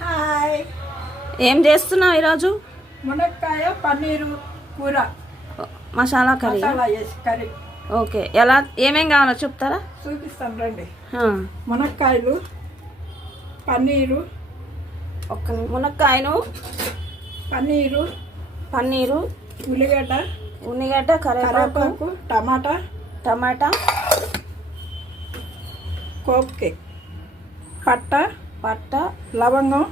Hi, ఏం చేస్తున్నావు ఈరోజు? మునక్కాయ పన్నీరు కూర, మసాలా కర్రీ. మసాలా వేసి కర్రీ. ఓకే, ఎలా ఏమేం కావాలో చెప్తారా? చూపిస్తాను రండి. ఆ, మునక్కాయలు, పన్నీరు, మునక్కాయను, పన్నీరు, పన్నీరు, ఉల్లిగడ్డ, కరివేపాకు, టమాటా, కోక్కి, పట్ట, లవంగం,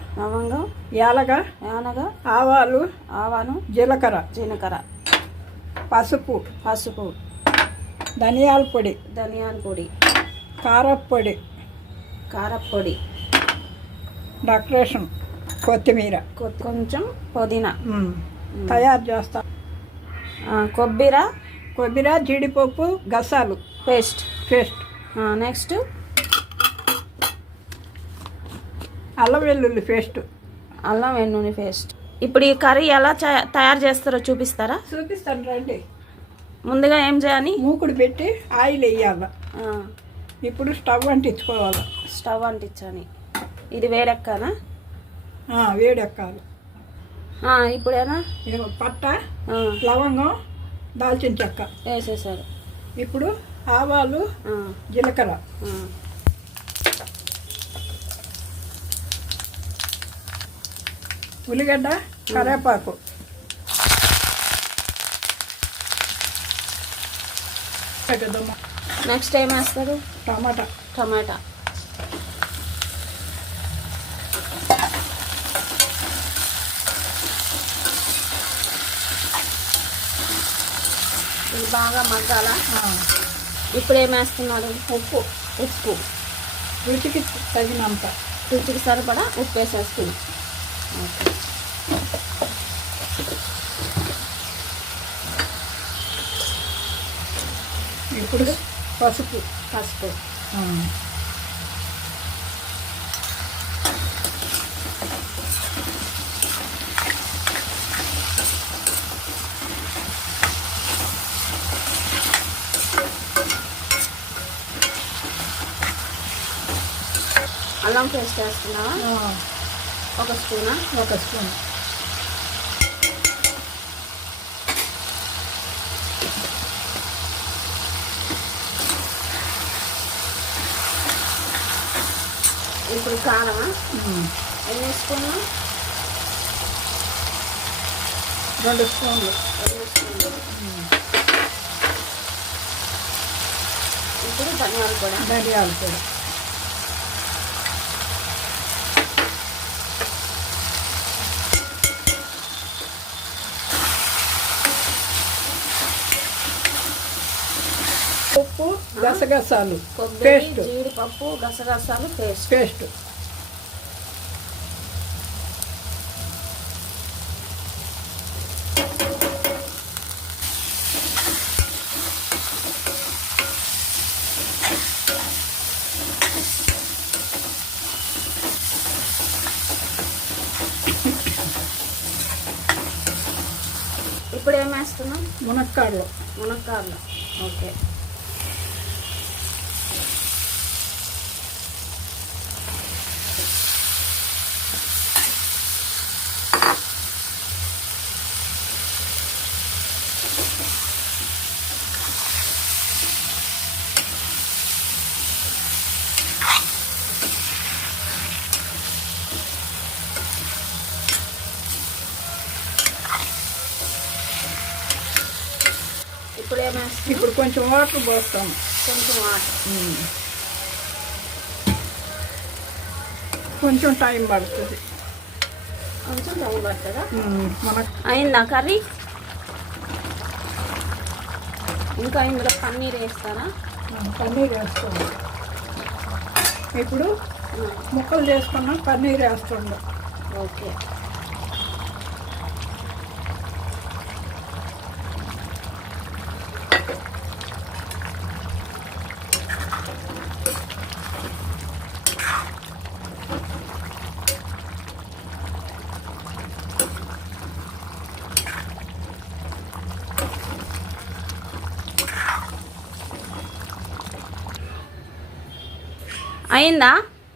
యాలగ, ఆవాలు, జీలకర్ర, పసుపు, ధనియాల పొడి, కారప్పొడి, డెకరేషన్, కొత్తిమీర, కొంచెం పుదీనా. తయారు చేస్తాం. కొబ్బరి, జీడిపప్పు, గసాలు పేస్ట్. నెక్స్ట్ అల్లం వెల్లుల్లి పేస్ట్. ఇప్పుడు ఈ కర్రీ ఎలా తయారు చేస్తారో చూపిస్తారా? చూపిస్తాను రండి. ముందుగా ఏం చేయాలి? మూకుడు పెట్టి ఆయిల్ వేయాలి. ఇప్పుడు స్టవ్ అంటించాలి. ఇది వేడెక్కానా? వేడెక్కాలి. ఇప్పుడేనా? పట్ట, లవంగం, దాల్చిన చెక్క వేసేసారు. ఇప్పుడు ఆవాలు, జీలకర్ర, ఉల్లిగడ్డ, కరివేపాకు, నెక్స్ట్ ఏం వేస్తారు? టమాటా. ఇది బాగా మగ్గాల. ఇప్పుడు ఏం వేస్తున్నారు? ఉప్పు, రుచికి సరిపడా ఉప్పు వేసేస్తుంది. ఇప్పుడు పసుపు. అల్లం పేస్ట్ వేస్తున్నావా? ఒక స్పూన్. ఇప్పుడు కారమా? ఎన్ని స్పూన్లు? 2 స్పూన్లు. ఇప్పుడు ధనియాల పొడి. ఉప్పు, గసగసాలు, కొబ్బరి, జీడిపప్పు, గసగసాలు పేస్ట్. ఇప్పుడు ఏం వేస్తున్నాం? మునక్కాడలు. ఓకే. ఇప్పుడు కొంచెం వాటర్ పోస్తాము. కొంచెం టైం పడుతుంది. అయిందా కర్రీ? ఇంకా ఇందులో పన్నీర్ వేస్తారా? పన్నీర్ వేస్తాము. ఇప్పుడు ముక్కలు చేసుకున్నాం, పన్నీర్ వేస్తుండ. ఓకే. అయిందా?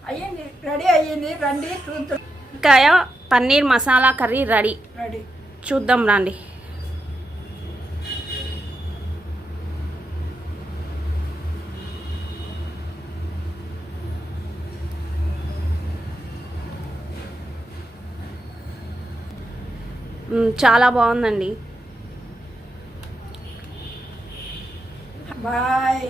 అయ్యింది, రెడీ అయ్యింది. రండి చూద్దాం. కాయ paneer masala curry ready. Ready చూద్దాం రండి. చాలా బాగుందండి. బాయ్.